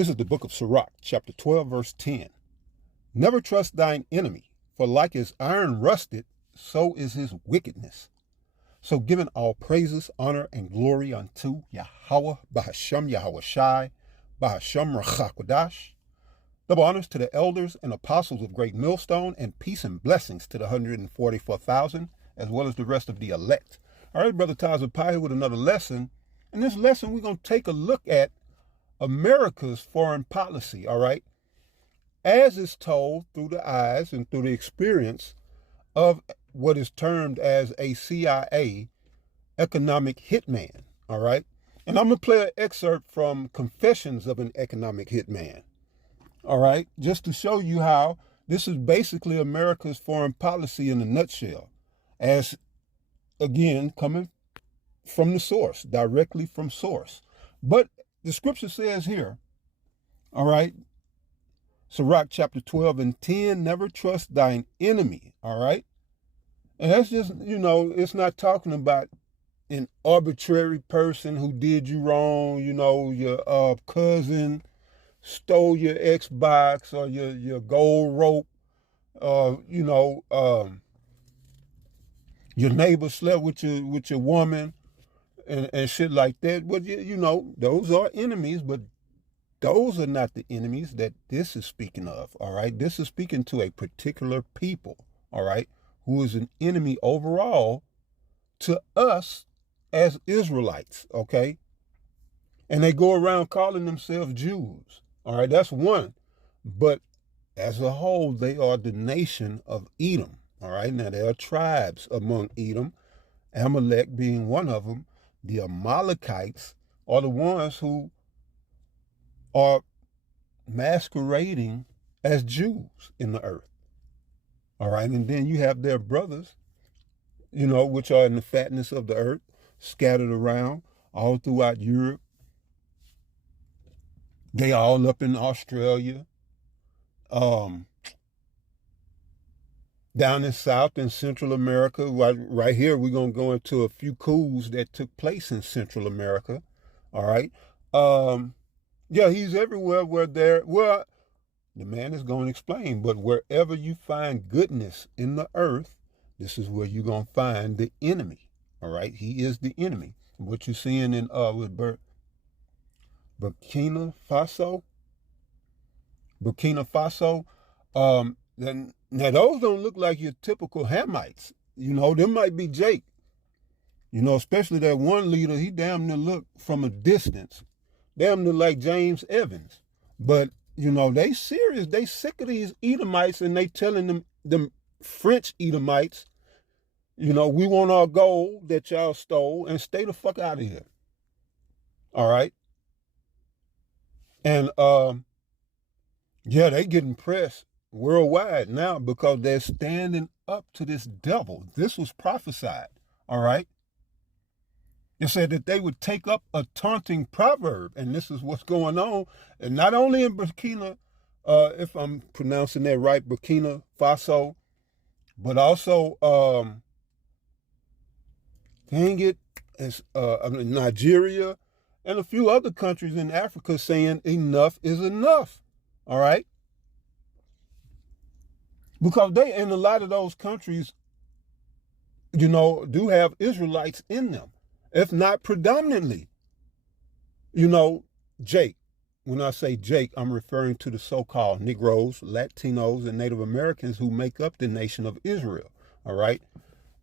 This is the book of Sirach, chapter 12, verse 10. Never trust thine enemy, for like as iron rusted, so is his wickedness. So giving all praises, honor, and glory unto Yahweh, Bahashem Yahweh Shai, Bahashem Rachakwadash. Double honors to the elders and apostles of Great Millstone, and peace and blessings to the 144,000, as well as the rest of the elect. All right, Brother Taza Pai with another lesson. In this lesson, we're going to take a look at America's foreign policy, all right, as is told through the eyes and through the experience of what is termed as a CIA economic hitman, all right? And I'm going to play an excerpt from Confessions of an Economic Hitman, all right, just to show you how this is basically America's foreign policy in a nutshell, as, again, coming from the source, directly from source. But the scripture says here, all right, Sirach chapter 12 and 10, never trust thine enemy, all right? And that's just, it's not talking about an arbitrary person who did you wrong, your cousin stole your Xbox or your gold rope, your neighbor slept with your woman and shit like that. But, those are enemies, but those are not the enemies that this is speaking of, all right? This is speaking to a particular people, all right, who is an enemy overall to us as Israelites, okay? And they go around calling themselves Jews, all right? That's one. But as a whole, they are the nation of Edom, all right? Now, there are tribes among Edom, Amalek being one of them. The Amalekites are the ones who are masquerading as Jews in the earth. All right. And then you have their brothers, which are in the fatness of the earth, scattered around all throughout Europe. They all up in Australia, down in South and Central America. Right here, we're going to go into a few coups that took place in Central America. All right. Yeah, he's everywhere the man is going to explain, but wherever you find goodness in the earth, this is where you're going to find the enemy. All right. He is the enemy. What you're seeing in, with Burkina Faso, then now those don't look like your typical Hamites. Them might be Jake. Especially that one leader, he damn near look from a distance, damn near like James Evans. But, they serious. They sick of these Edomites, and they telling them French Edomites, we want our gold that y'all stole and stay the fuck out of here. All right. And, they getting pressed worldwide now because they're standing up to this devil. This was prophesied, all right? It said that they would take up a taunting proverb, and this is what's going on. And not only in Burkina, if I'm pronouncing that right, Burkina Faso, but also, Nigeria and a few other countries in Africa saying enough is enough, all right? Because they, in a lot of those countries, do have Israelites in them, if not predominantly. Jake, when I say Jake, I'm referring to the so-called Negroes, Latinos, and Native Americans who make up the nation of Israel, all right?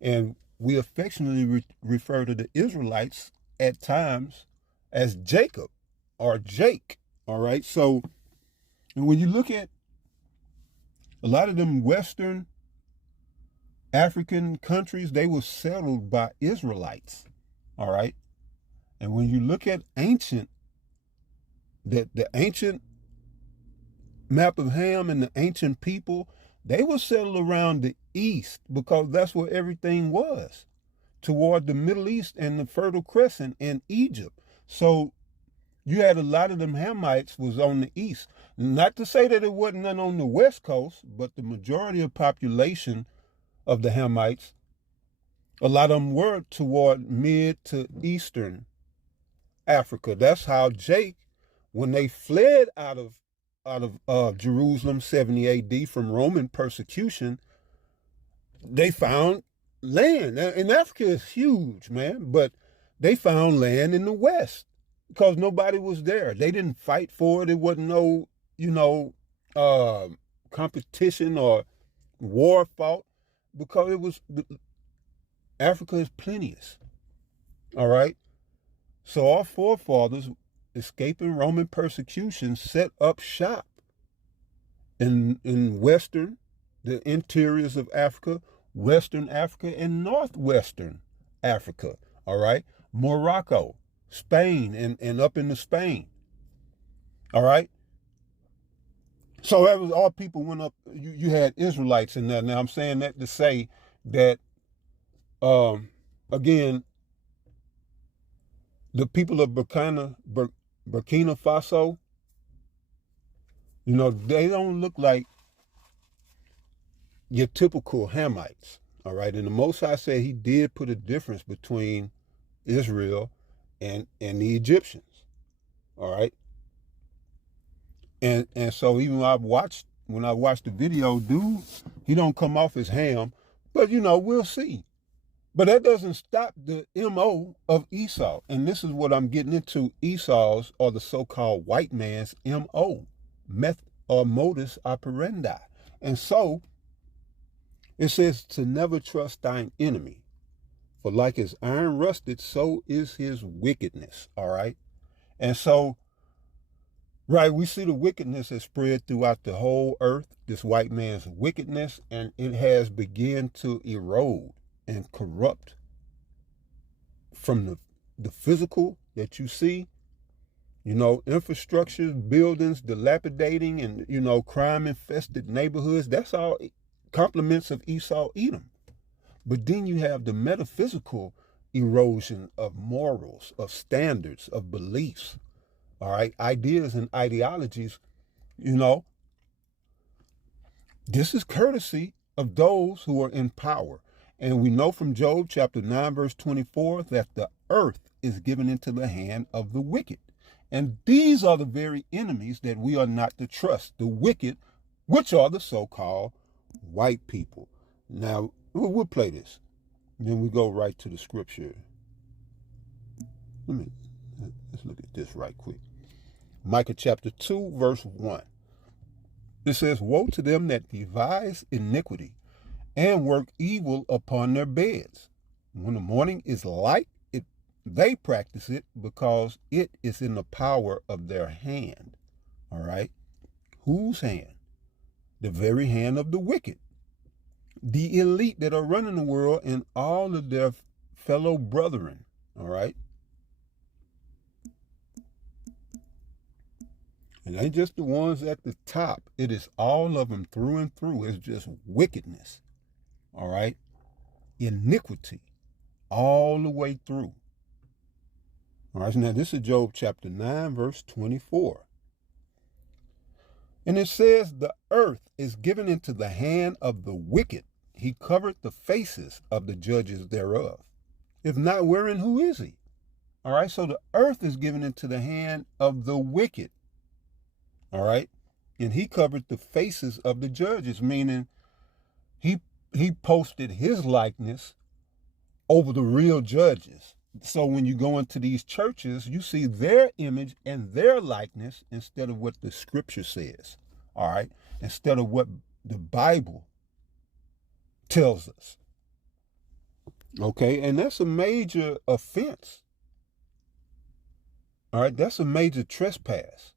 And we affectionately refer to the Israelites at times as Jacob or Jake, all right? So, and when you look at a lot of them Western African countries, they were settled by Israelites, all right? And when you look at the ancient map of Ham and the ancient people, they were settled around the east because that's where everything was, toward the Middle East and the Fertile Crescent and Egypt. So you had a lot of them Hamites was on the east. Not to say that it wasn't none on the west coast, but the majority of population of the Hamites, a lot of them were toward mid to eastern Africa. That's how Jake when they fled out of Jerusalem 70 A.D. from Roman persecution, they found land. And Africa is huge, man, but they found land in the West because nobody was there. They didn't fight for it. It wasn't no, competition or war fought, because it was, Africa is plenteous. All right. So our forefathers, escaping Roman persecution, set up shop in the interiors of Africa, Western Africa, and Northwestern Africa. All right. Morocco, Spain, and up into Spain. All right. So that was all people went up. You had Israelites in there. Now I'm saying that to say that, again, the people of Burkina Faso, they don't look like your typical Hamites. All right. And the Most High said he did put a difference between Israel and the Egyptians. All right. And so even when I watched the video, dude, he don't come off as Ham, but we'll see. But that doesn't stop the MO of Esau. And this is what I'm getting into: Esau's, or the so-called white man's, MO, modus operandi. And so it says to never trust thine enemy, for like as iron rusted, so is his wickedness. All right. And so, right, we see the wickedness has spread throughout the whole earth, this white man's wickedness, and it has begun to erode and corrupt from the physical that you see, infrastructures, buildings dilapidating, and, crime-infested neighborhoods. That's all compliments of Esau, Edom. But then you have the metaphysical erosion of morals, of standards, of beliefs. All right, ideas and ideologies, this is courtesy of those who are in power. And we know from Job chapter 9, verse 24, that the earth is given into the hand of the wicked. And these are the very enemies that we are not to trust, the wicked, which are the so-called white people. Now, we'll play this. Then we go right to the scripture. Let's look at this right quick. Micah chapter 2, verse 1. It says, woe to them that devise iniquity and work evil upon their beds. When the morning is light, they practice it, because it is in the power of their hand. All right. Whose hand? The very hand of the wicked. The elite that are running the world, and all of their fellow brethren. All right. It ain't just the ones at the top. It is all of them through and through. It's just wickedness. All right. Iniquity all the way through. All right. So now this is Job chapter 9, verse 24. And it says, the earth is given into the hand of the wicked. He covered the faces of the judges thereof. If not, wherein who is he? All right. So the earth is given into the hand of the wicked. All right. And he covered the faces of the judges, meaning he posted his likeness over the real judges. So when you go into these churches, you see their image and their likeness instead of what the scripture says. All right. Instead of what the Bible tells us. Okay. And that's a major offense. All right. That's a major trespass.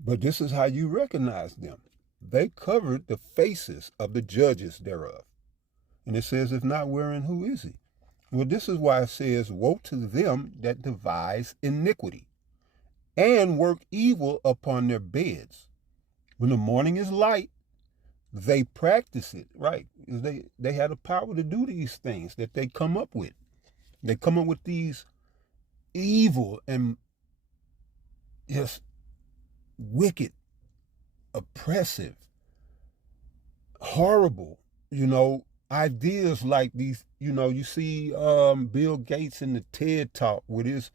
But this is how you recognize them. They covered the faces of the judges thereof. And it says, if not, wherein who is he? Well, this is why it says, woe to them that devise iniquity and work evil upon their beds. When the morning is light, they practice it, right? They had the power to do these things that they come up with. They come up with these evil and just wicked, oppressive, horrible, ideas like these. You see Bill Gates in the TED Talk with his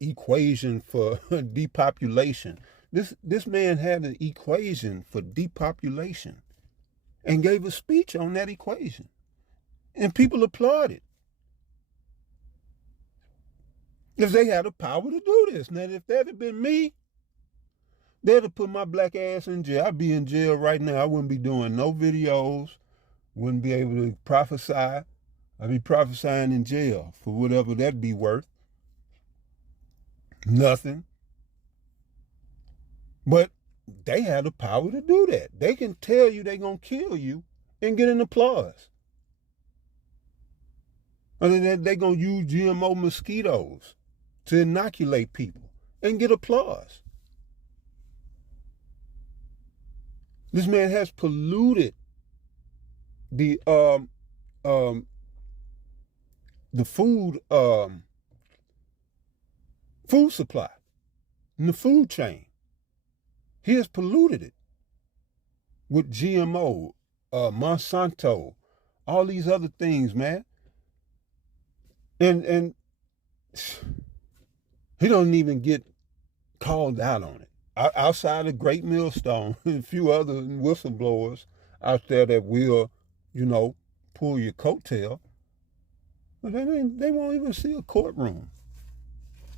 equation for depopulation. This man had an equation for depopulation and gave a speech on that equation, and people applauded. If they had the power to do this. Now, if that had been me, they'd have put my black ass in jail. I'd be in jail right now. I wouldn't be doing no videos, wouldn't be able to prophesy. I'd be prophesying in jail for whatever that'd be worth. Nothing. But they have the power to do that. They can tell you they're going to kill you and get an applause. And then they're going to use GMO mosquitoes to inoculate people and get applause. This man has polluted the food supply and the food chain. He has polluted it with GMO, Monsanto, all these other things, man. And he don't even get called out on it. Outside of Great Millstone and a few other whistleblowers out there that will, pull your coattail, but they won't even see a courtroom.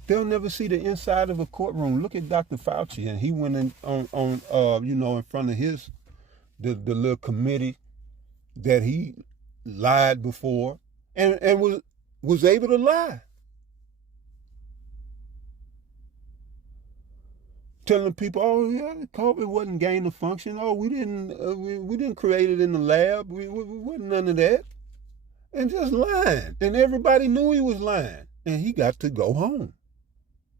They'll never see the inside of a courtroom. Look at Dr. Fauci, and he went in in front of the little committee that he lied before, and was able to lie, telling people, "Oh yeah, COVID wasn't gain of function. Oh, we didn't create it in the lab. We wasn't none of that," and just lying. And everybody knew he was lying, and he got to go home.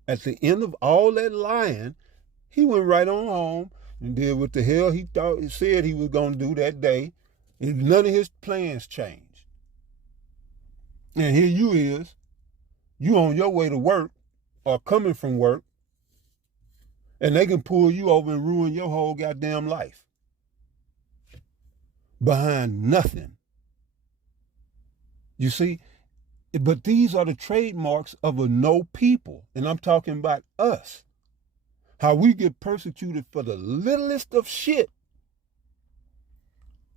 At the end of all that lying, he went right on home and did what the hell he said he was going to do that day. And none of his plans changed. And here you on your way to work or coming from work, and they can pull you over and ruin your whole goddamn life. Behind nothing. You see? But these are the trademarks of a no people. And I'm talking about us. How we get persecuted for the littlest of shit.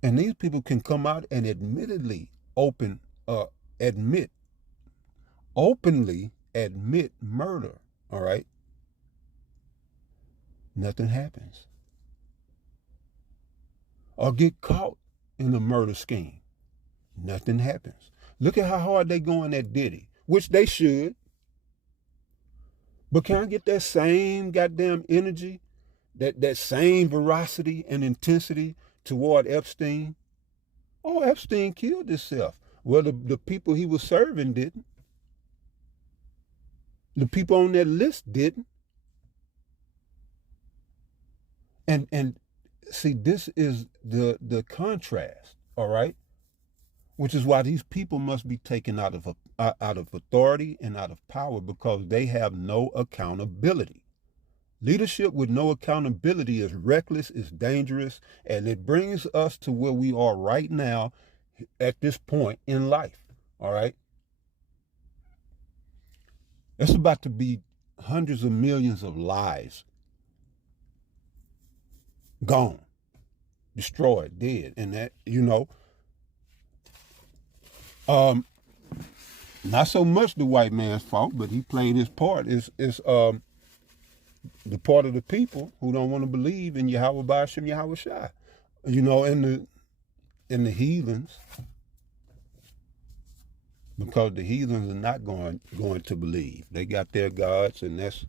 And these people can come out and openly admit murder. All right? Nothing happens. Or get caught in a murder scheme. Nothing happens. Look at how hard they going at Diddy, which they should. But can I get that same goddamn energy, that same veracity and intensity toward Epstein? Oh, Epstein killed himself. Well, the people he was serving didn't. The people on that list didn't. And see, this is the contrast, all right? Which is why these people must be taken out of authority and out of power, because they have no accountability. Leadership with no accountability is reckless, is dangerous, and it brings us to where we are right now at this point in life, all right? It's about to be hundreds of millions of lives gone, destroyed, dead, and that, not so much the white man's fault, but he played his part. Is the part of the people who don't want to believe in Yahweh Ba'ashem Yahweh Shai, and the heathens, because the heathens are not going to believe. They got their gods, and that's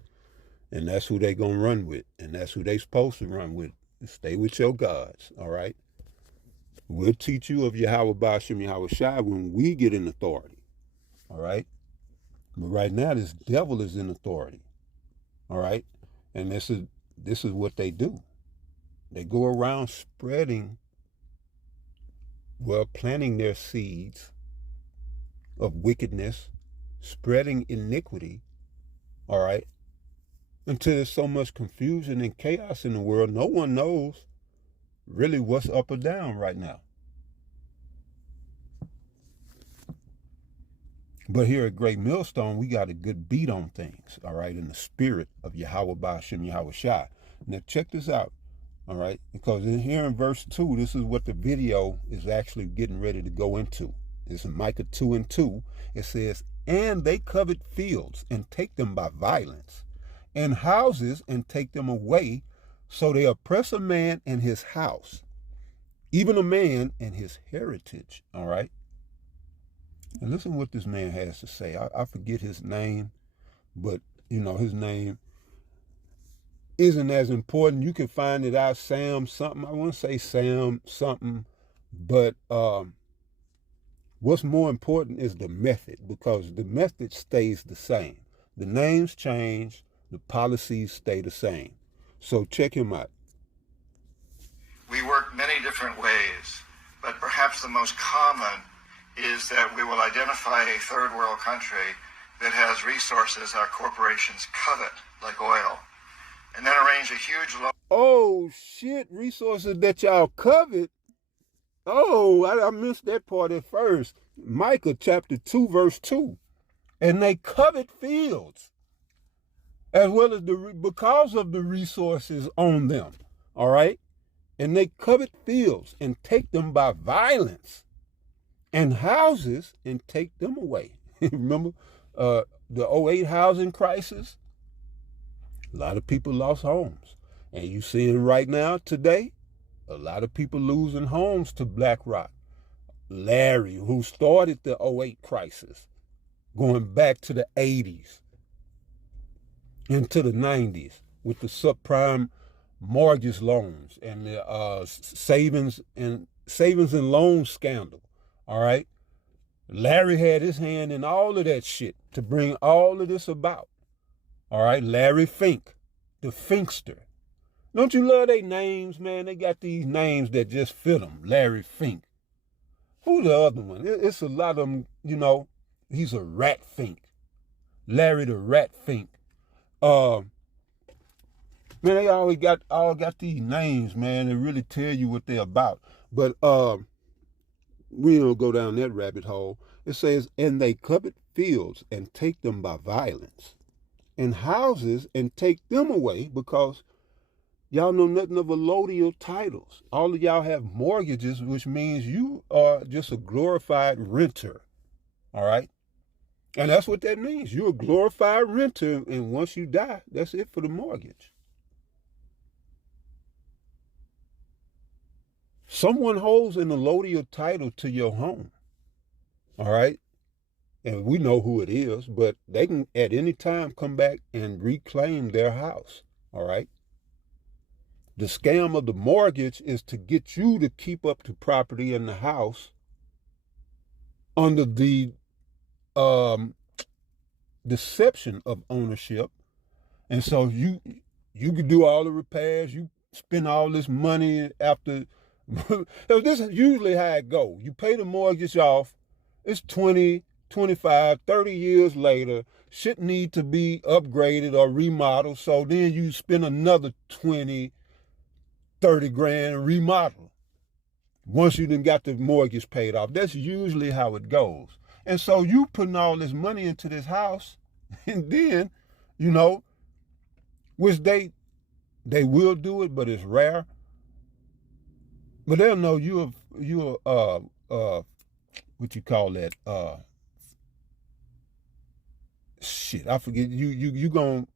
who they gonna run with, and that's who they supposed to run with. Stay with your gods, all right? We'll teach you of Yahweh Ba'ashem Yahweh Shai when we get in authority, all right? But right now, this devil is in authority, all right? And this is what they do. They go around planting their seeds of wickedness, spreading iniquity, all right? Until there's so much confusion and chaos in the world, no one knows really what's up or down right now. But here at Great Millstone, we got a good beat on things, all right, in the spirit of Yahweh Ba'ashem Yahweh Shai. Now check this out, all right, because in here in verse 2, this is what the video is actually getting ready to go into. It's in Micah 2:2. It says, and they covet fields and take them by violence, and houses and take them away. So they oppress a man and his house, even a man and his heritage. All right. And listen what this man has to say. I forget his name, but his name isn't as important. You can find it out. Sam something. I want to say Sam something, but what's more important is the method, because the method stays the same. The names change, the policies stay the same. So check him out. We work many different ways, but perhaps the most common is that we will identify a third world country that has resources our corporations covet, like oil, and then arrange a huge loan. Oh, shit, resources that y'all covet? Oh, I missed that part at first. Micah chapter 2, verse 2. And they covet fields, as well as because of the resources on them, all right? And they covet fields and take them by violence, and houses and take them away. Remember the 2008 housing crisis? A lot of people lost homes. And you see it right now today, a lot of people losing homes to BlackRock. Larry, who started the 2008 crisis, going back to the 80s into the 90s with the subprime mortgage loans and the savings and loan scandal. All right. Larry had his hand in all of that shit to bring all of this about. All right. Larry Fink, the Finkster. Don't you love their names, man? They got these names that just fit them. Larry Fink. Who the other one? It's a lot of them, he's a Rat Fink. Larry the Rat Fink. Man, they all got these names, man, that really tell you what they're about. But we don't go down that rabbit hole. It says, and they covet fields and take them by violence, and houses and take them away, because y'all know nothing of allodial titles. All of y'all have mortgages, which means you are just a glorified renter. All right? And that's what that means. You're a glorified renter, and once you die, that's it for the mortgage. Someone holds an allodial title to your home. All right? And we know who it is, but they can at any time come back and reclaim their house. All right? The scam of the mortgage is to get you to keep up to property in the house under the deception of ownership. And so you can do all the repairs, you spend all this money after. This is usually how it goes. You pay the mortgage off, it's 20, 25, 30 years later, shit need to be upgraded or remodeled, so then you spend another 20, 30 grand and remodel once you done got the mortgage paid off. That's usually how it goes. And so you putting all this money into this house, and then, which they will do it, but it's rare. But they'll know you're what you call that, shit, I forget, you gonna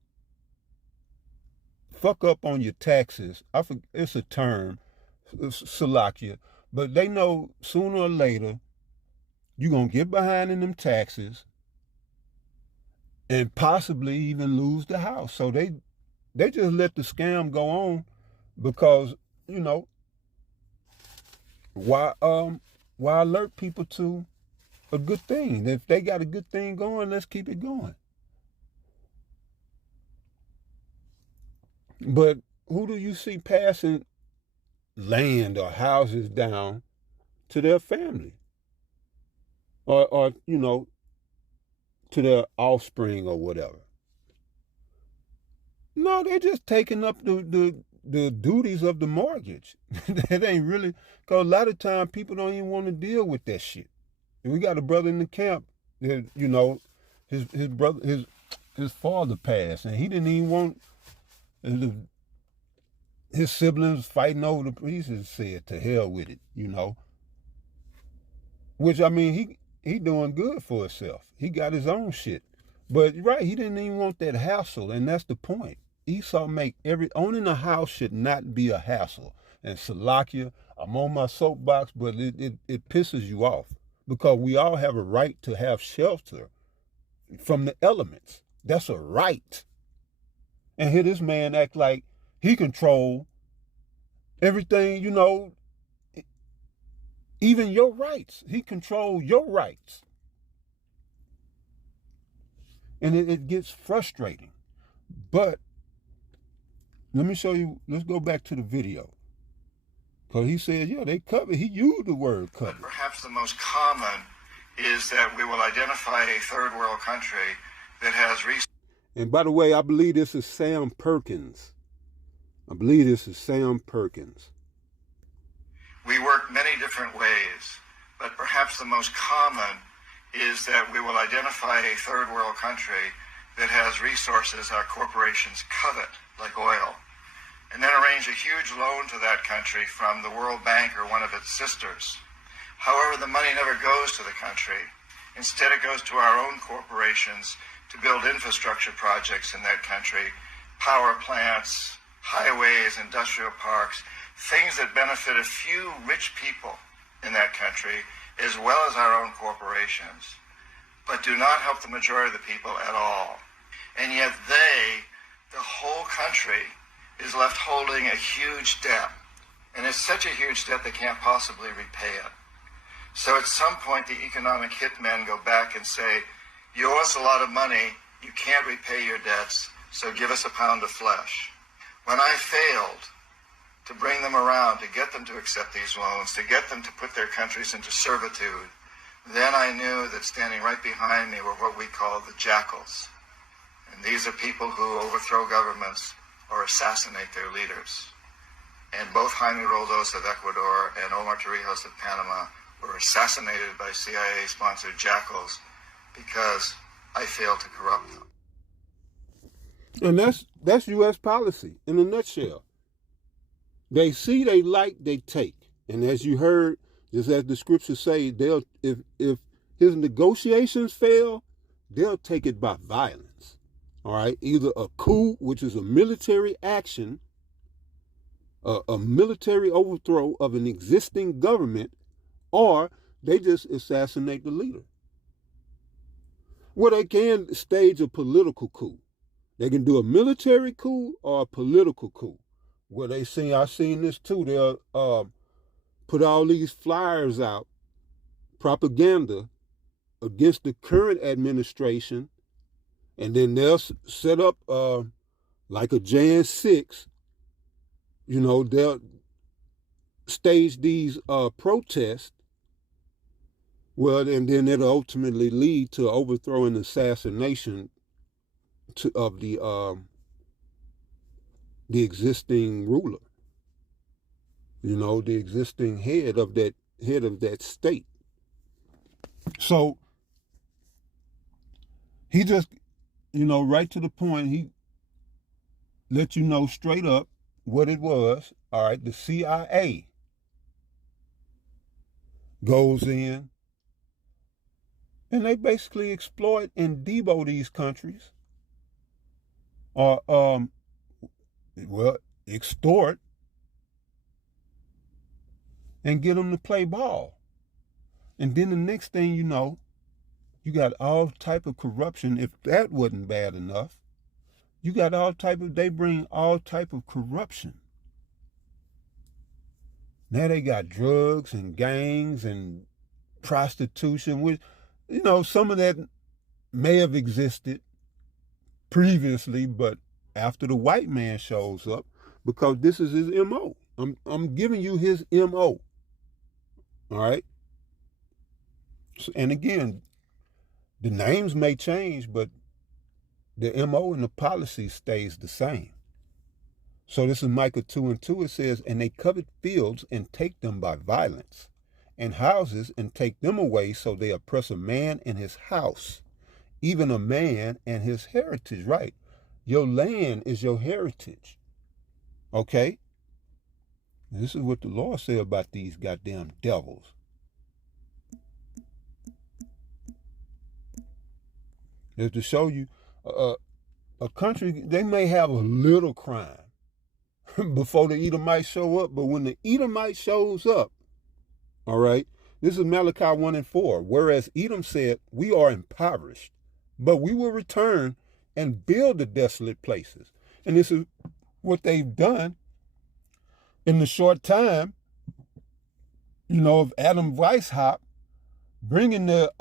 fuck up on your taxes. I forget, it's a term, Salakia, but they know sooner or later you're gonna get behind in them taxes and possibly even lose the house. So they just let the scam go on, because why alert people to a good thing? If they got a good thing going, let's keep it going. But who do you see passing land or houses down to their family, or to their offspring or whatever? No, they're just taking up the duties of the mortgage. That ain't really, because a lot of time people don't even want to deal with that shit. And we got a brother in the camp, you know, his brother, his father passed, and he didn't even want his siblings fighting over the. He just said, "To hell with it," you know. Which, I mean, he doing good for himself. He got his own shit, but right, he didn't even want that hassle, and that's the point. Esau make owning a house should not be a hassle. And Salakia, I'm on my soapbox, but it pisses you off because we all have a right to have shelter from the elements. That's a right. And here this man act like he control everything, you know, even your rights. He control your rights. And it gets frustrating. But let me show you, let's go back to the video. Because he said, yeah, they covered. He used the word covered. But perhaps the most common is that we will identify a third world country that has resources. And by the way, I believe this is Sam Perkins. We work many different ways, but perhaps the most common is that we will identify a third world country that has resources our corporations covet, like oil, and then arrange a huge loan to that country from the World Bank or one of its sisters. However, the money never goes to the country. Instead, it goes to our own corporations to build infrastructure projects in that country, power plants, highways, industrial parks, things that benefit a few rich people in that country, as well as our own corporations, but do not help the majority of the people at all. And yet the whole country, is left holding a huge debt. And it's such a huge debt they can't possibly repay it. So at some point, the economic hitmen go back and say, you owe us a lot of money, you can't repay your debts, so give us a pound of flesh. When I failed to bring them around, to get them to accept these loans, to get them to put their countries into servitude, then I knew that standing right behind me were what we call the jackals. And these are people who overthrow governments or assassinate their leaders. And both Jaime Roldos of Ecuador and Omar Torrijos of Panama were assassinated by CIA-sponsored jackals because I failed to corrupt them. And that's U.S. policy in a nutshell. They see, they like, they take. And as you heard, just as the scriptures say, if his negotiations fail, they'll take it by violence. All right, either a coup, which is a military action, a military overthrow of an existing government, or they just assassinate the leader. Well, they can stage a political coup. They can do a military coup or a political coup. Well, I've seen this too. They'll put all these flyers out, propaganda against the current administration, and then they'll set up like a Jan 6. You know, they'll stage these protests. Well, and then it'll ultimately lead to overthrow and assassination of the existing ruler. You know, the existing head of that state. So he just, you know, right to the point, he let you know straight up what it was. All right, the CIA goes in and they basically exploit and debo these countries, or extort and get them to play ball. And then the next thing you know, you got all type of corruption. If that wasn't bad enough, you got they bring all type of corruption. Now they got drugs and gangs and prostitution, which, you know, some of that may have existed previously, but after the white man shows up, because this is his MO. I'm giving you his MO. All right? So, and again, the names may change, but the MO and the policy stays the same. So this is Micah 2:2. It says, and they covet fields and take them by violence, and houses, and take them away, so they oppress a man and his house, even a man and his heritage. Right. Your land is your heritage. Okay? And this is what the Lord said about these goddamn devils. Is to show you a country, they may have a little crime before the Edomite show up, but when the Edomite shows up, all right, this is Malachi 1:4. Whereas Edom said, we are impoverished, but we will return and build the desolate places. And this is what they've done in the short time, of Adam Weishaupt bringing the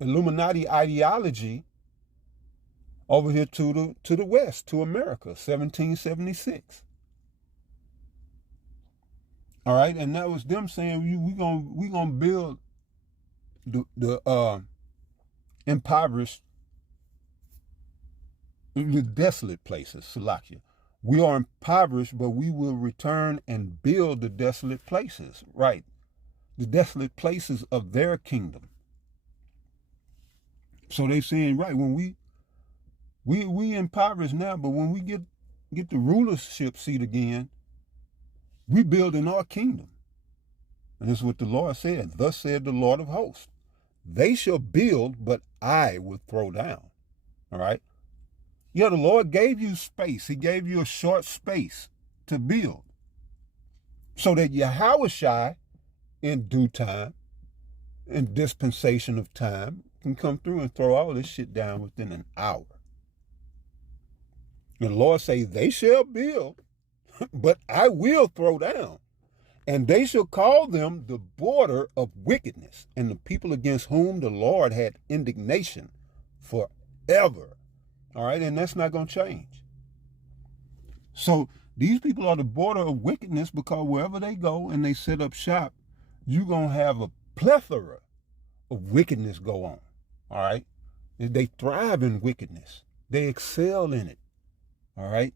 Illuminati ideology over here to the West, to America, 1776. All right, and that was them saying we gonna build the impoverished, the desolate places, Salakia. We are impoverished, but we will return and build the desolate places, right? The desolate places of their kingdom. So they saying, right, when we impoverished now, but when we get the rulership seat again, we build in our kingdom. And this is what the Lord said. Thus said the Lord of hosts. They shall build, but I will throw down. All right? Yeah, the Lord gave you space. He gave you a short space to build. So that Yahushua, in due time, in dispensation of time, can come through and throw all this shit down within an hour. And the Lord say, they shall build, but I will throw down. And they shall call them the border of wickedness, and the people against whom the Lord had indignation forever. All right, and that's not going to change. So these people are the border of wickedness, because wherever they go and they set up shop, you're going to have a plethora of wickedness go on. All right, they thrive in wickedness. They excel in it. All right,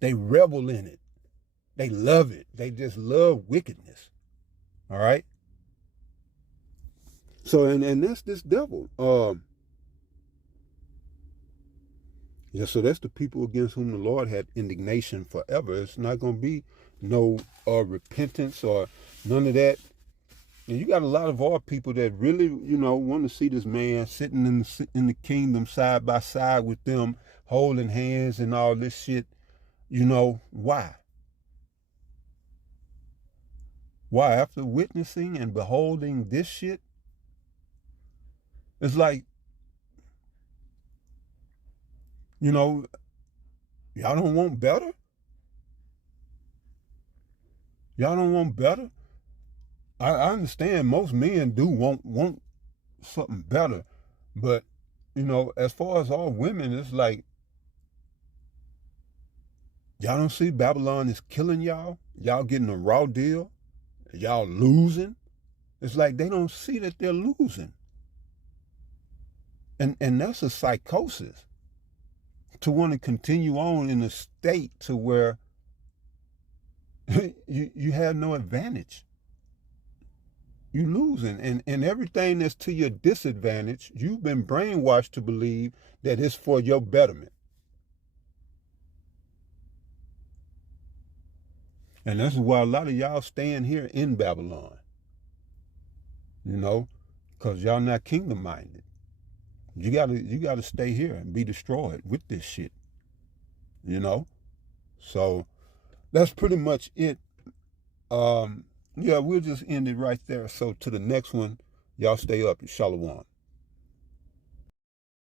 they revel in it. They love it. They just love wickedness. All right. So, and that's this devil. Yeah, so that's the people against whom the Lord had indignation forever. It's not going to be no repentance or none of that. And you got a lot of our people that really, want to see this man sitting in the kingdom side by side with them, holding hands and all this shit. Why? Why? After witnessing and beholding this shit, it's like, y'all don't want better? Y'all don't want better? I understand most men do want something better, but, as far as all women, it's like, y'all don't see Babylon is killing y'all? Y'all getting a raw deal? Y'all losing? It's like they don't see that they're losing. And that's a psychosis, to want to continue on in a state to where you have no advantage. You losing. And everything that's to your disadvantage, you've been brainwashed to believe that it's for your betterment. And that's why a lot of y'all staying here in Babylon. Because y'all not kingdom minded. You gotta stay here and be destroyed with this shit. So that's pretty much it. We'll just end it right there. So to the next one, y'all stay up. Shalom.